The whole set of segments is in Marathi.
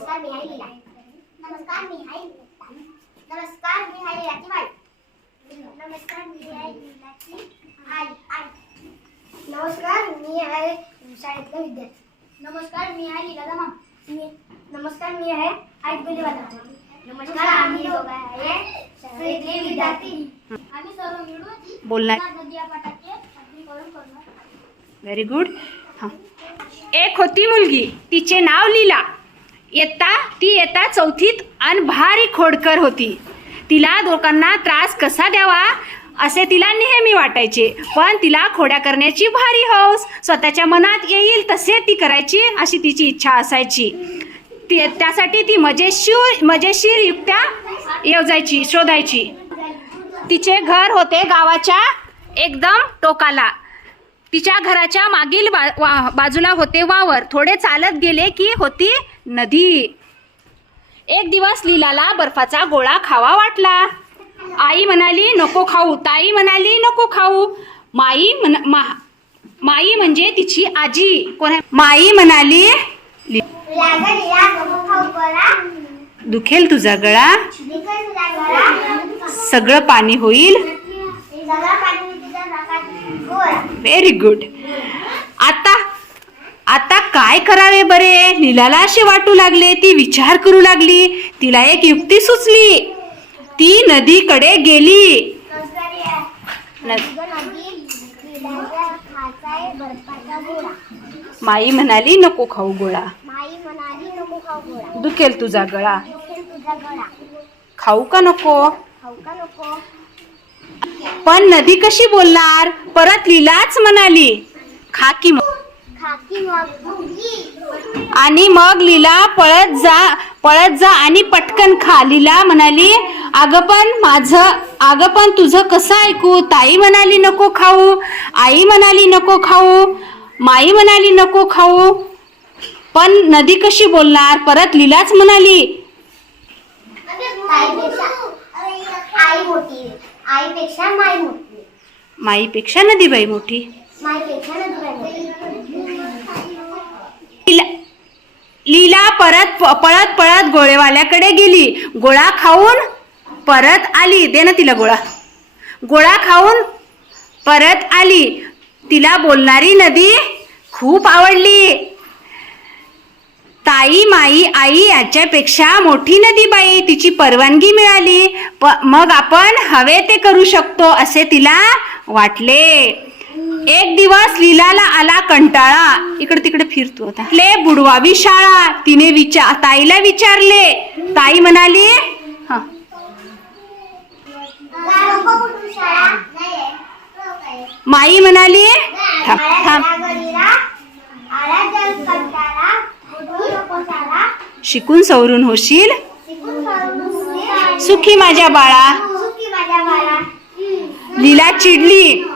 नमस्कार मी आहे लीला. नमस्कार मी आहे नमस्कार मी आहे लीलाची बाई. नमस्कार मी आहे लीलाची आई. आई नमस्कार मी आहे शाळेतला विद्यार्थी. नमस्कार मी आहे लीलाचा माम. मी नमस्कार मी आहे ऐकबुलीवाला नमस्कार आम्ही दोघं आहे शाळेतले विद्यार्थी. आम्ही सर्व मिळून बोलणार. व्हेरी गुड हां. एक होती मुलगी. तिचे नाव लीला. येता ती येता चौथीत आणि भारी खोडकर होती. तिला लोकांना त्रास कसा द्यावा असे तिला नेहमी वाटायचे. पण तिला खोड्या करण्याची भारी हौस स्वतःच्या मनात येईल तसे ती करायची अशी तिची इच्छा असायची. ती त्यासाठी ती मजेशीर मजेशीर युक्त्या योजायची शोधायची. तिचे घर होते गावाच्या एकदम टोकाला. तिच्या घराच्या मागील बा, वा, बाजूला होते वावर. थोडे चालत गेले की होती नदी. एक दिवस लीलाला बर्फाचा गोळा खावा वाटला. आई म्हणाली नको खाऊ. ताई म्हणाली नको खाऊ. माई म्हण मा, माई म्हणजे तिची आजी. कोण आहे? माई म्हणाली "ली- लागा लीला नको खाऊ गोळा. दुखेल तुझा गळा सगळं पाणी होईल व्हेरी गुड काय करावे बरे? लीलाला असे वाटू लागले ती विचार करू लागली. तिला एक युक्ती सुचली. ती नदीकडे गेली. माई म्हणाली नको खाऊ गोळा. दुखेल तुझा गळा. खाऊ का नको? पण नदी कशी बोलणार? परत लीलाच म्हणाली. खा की खाकी आणि मग लीला पळत जा पळत जा आणि पटकन खा. लीला म्हणाली अगं पण माझं अगं पण तुझं कसं ऐकू? ताई म्हणाली नको खाऊ. आई म्हणाली नको खाऊ. माई म्हणाली नको खाऊ. पण नदी कशी बोलणार? परत लीलाच म्हणाली माईपेक्षा नदीबाई मोठी. माईपेक्षा नदी मोठी लीला परत पळत पळत गोळेवाल्याकडे गेली. गोळा खाऊन परत आली. दे ना तिला गोळा. गोळा खाऊन परत आली. तिला बोलणारी नदी खूप आवडली. ताई माई आई याच्यापेक्षा मोठी नदी बाई. तिची परवानगी मिळाली. प मग आपण हवे ते करू शकतो असे तिला वाटले. एक दिवस लीलाला आला कंटाळा. इकडे तिकडे फिरतो आता. ले बुडवावी शाळा तिने विचार ताईला विचारले. ताई म्हणाली हा. माई म्हणाली थांब थांब. शिकून सवरून होशील? सुखी माझ्या बाळा. लीला चिडली.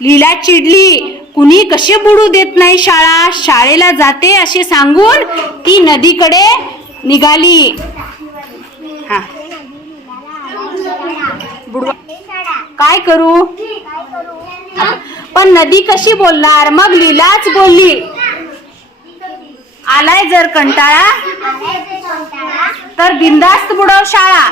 लीला चिडली. कुणी कसे बुडू देत नाही शाळा? शाळेला जाते असे सांगून ती नदीकडे निघाली. हा. बुडवा. काय करू? पण नदी कशी बोलणार? मग लीलाच बोलली. आलाय जर कंटाळा तर बिंदास्त बुडव शाळा.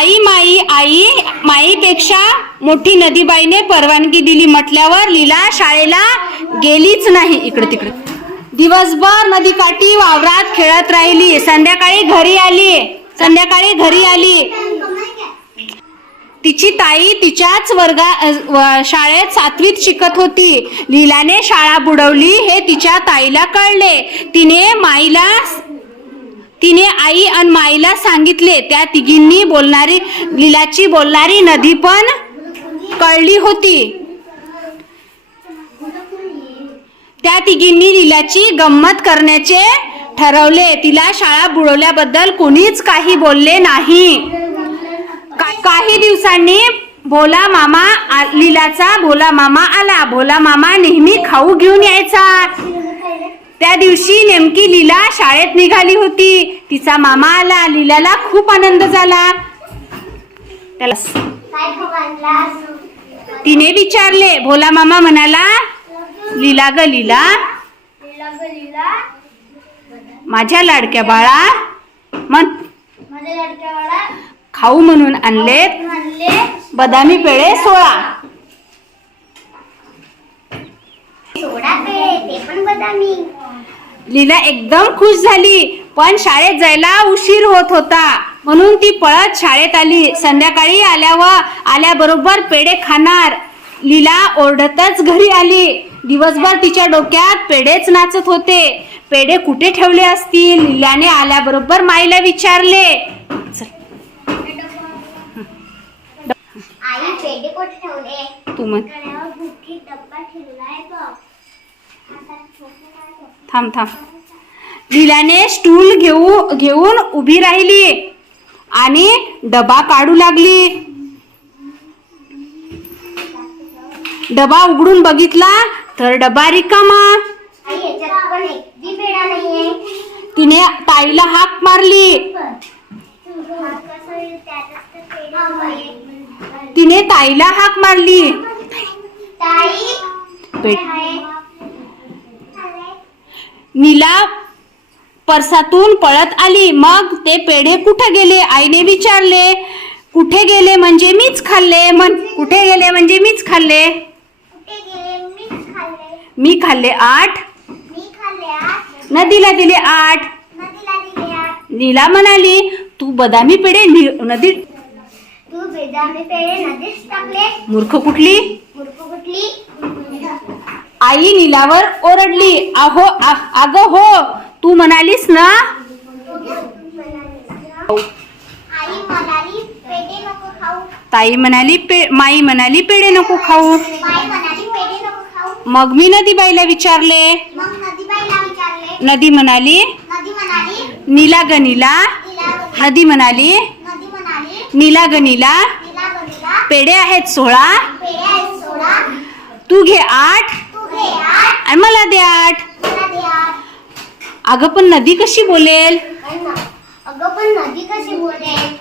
आई माई आई माईपेक्षा मोठी नदीबाईने परवानगी दिली म्हटल्यावर लीला शाळेला गेलीच नाही. इकडे तिकडे. दिवसभर नदीकाठी वावरात खेळत राहिली. संध्याकाळी घरी आली. संध्याकाळी घरी आली. तिची ताई तिच्याच वर्गा शाळेत सातवीत शिकत होती. लीलाने शाळा बुडवली हे तिच्या ताईला कळले. तिने माईला तिने आई आणि माईला सांगितले त्या तिघींनी बोलणारी लीलाची बोलणारी नदी पण कळली होती. त्या तिघींनी लीलाची गंमत करण्याचे ठरवले. तिला शाळा बुडवल्याबद्दल कोणीच काही बोलले नाही. का- काही दिवसांनी भोला मामा आ- लीलाचा भोला मामा आला. भोला मामा नेहमी खाऊ घेऊन यायचा. त्या दिवशी नेमकी लीला शाळेत निघाली होती. तिचा मामा आला. लीलाला खूप आनंद झाला. त्याला तिने विचारले भोला मामा म्हणाला लीला ग लीला माझ्या लाडक्या बाळा मन खाऊ म्हणून आणलेत बदामी पेळे सोळा. सोळा पेळे ते पण बदामी. लीला एकदम खुश झाली पण शाळेत जायला उशीर होत होता. म्हणून ती पळत शाळेत आली. संध्याकाळी आल्यावर आल्याबरोबर पेढे खाणार. लीला ओरडतच घरी आली. दिवसभर तिच्या डोक्यात पेढेच नाचत होते. पेढे कुठे ठेवले असतील? लीलाने आल्याबरोबर माईला विचारले. चल, आई पेढे कुठे ठेवले? तू म्हण. थांब थांब. लीलाने स्टूल घेऊ घेऊन उभी राहिली आणि डबा काढू लागली. डबा उघडून बघितला तर डबा रिकामा. तिने ताईला हाक मारली. तिने ताईला हाक मारली. ताई. नीला परसातून पळत आली. मग ते पेढे कुठे गेले? आईने विचारले. कुठे गेले म्हणजे मीच खाल्ले? मन कुठे गेले म्हणजे मीच खाल्ले? मी खाल्ले आठ. नदीला दिले आठ. नीला म्हणाली तू बदामी पेढे नि- नदी तू बेदामे पेढे नदीच टाकले. मूर्ख कुठली? मूर्ख कुठली? आई नीलावर ओरडली अहो अगं हो तू म्हणालीस ना? ताई म्हणाली पे माई म्हणाली पेढे नको खाऊ. मग मी नदीबाईला विचारले. नदी म्हणाली नीला ग नीला तिला नदी म्हणाली नीला ग नीला तिला बघितला पेढे आहेत सोळा. तू घे आठ. आणि मला दे आठ. अगं पण नदी कशी बोलेल? अगं पण नदी कशी बोलेल?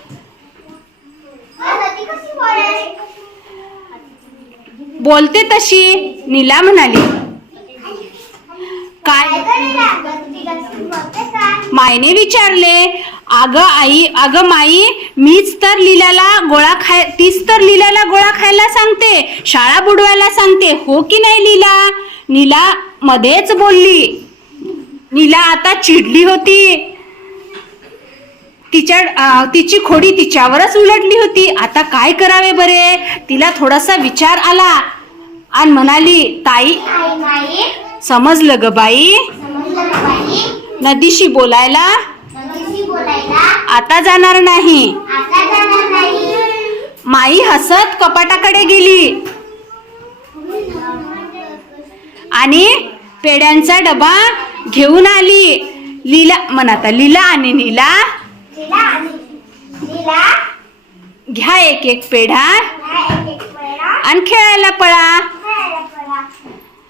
बोलते तशी नीला म्हणाली. काय? माईने विचारले अगं आई अगं माई मीच तर लिलाला गोळा खाय तीच तर लिलाला गोळा खायला सांगते शाळा बुडवायला सांगते हो की नाही लीला? नीला मध्येच बोलली. नीला आता चिडली होती. तिच्या तिची खोडी तिच्यावरच उलटली होती. आता काय करावे बरे? तिला थोडासा विचार आला. आणि म्हणाली ताई समजलं ग बाई. नदीशी बोलायला आता जाणार नाही. माई हसत कपाटाकडे गेली. आणि पेड्यांचा डबा घेऊन आली. लीला म्हणाता लीला आणि नीला. घ्या एक एक पेढा. एक एक पेढा. आणि खेळायला पळा. खायला पडा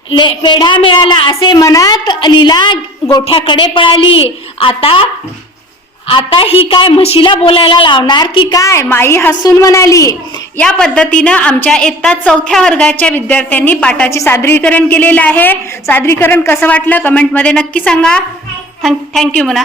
ले पेढा मिळाला असे म्हणत लीला गोठ्याकडे पळाली. आता आता ही काय म्हशीला बोलायला लावणार की काय? माई हसून म्हणाली. या पद्धतीनं आमच्या इयत्ता चौथ्या वर्गाच्या विद्यार्थ्यांनी पाठाचे सादरीकरण केलेलं आहे. सादरीकरण कसं वाटलं? कमेंटमध्ये नक्की सांगा. थँक थँक्यू म्हणा